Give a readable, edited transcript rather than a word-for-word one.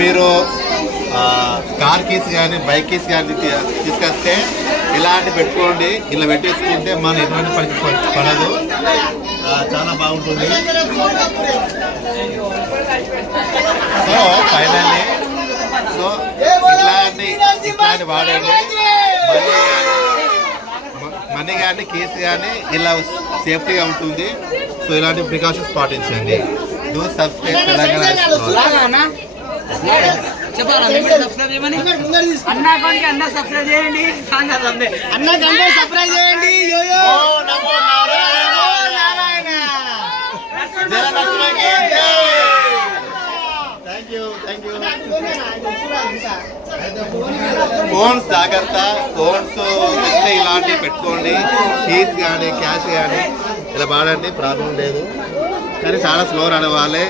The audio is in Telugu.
మీరు కార్ కీస్ కానీ బైక్ కీస్ కానీ తీసుకొస్తే ఇలాంటి పెట్టుకోండి. ఇలా పెట్టేసుకుంటే మనం ఎటువంటి పనికి పడదు, చాలా బాగుంటుంది. సో ఫైనల్లీ ఇట్లాంటి వాడండి. మనీ కానీ కేసు కానీ ఇలా సేఫ్టీగా ఉంటుంది. సో ఇలాంటి ప్రికాషన్స్ పాటించండి. Do subscribe Telangana. ఫోన్స్ జాగ్రత్త, ఫోన్స్ ఇలాంటివి పెట్టుకోండి. కీస్ కానీ క్యాష్ కానీ ఇలా వాడండి, ప్రాబ్లం లేదు. కానీ చాలా స్లో రాని వాళ్ళే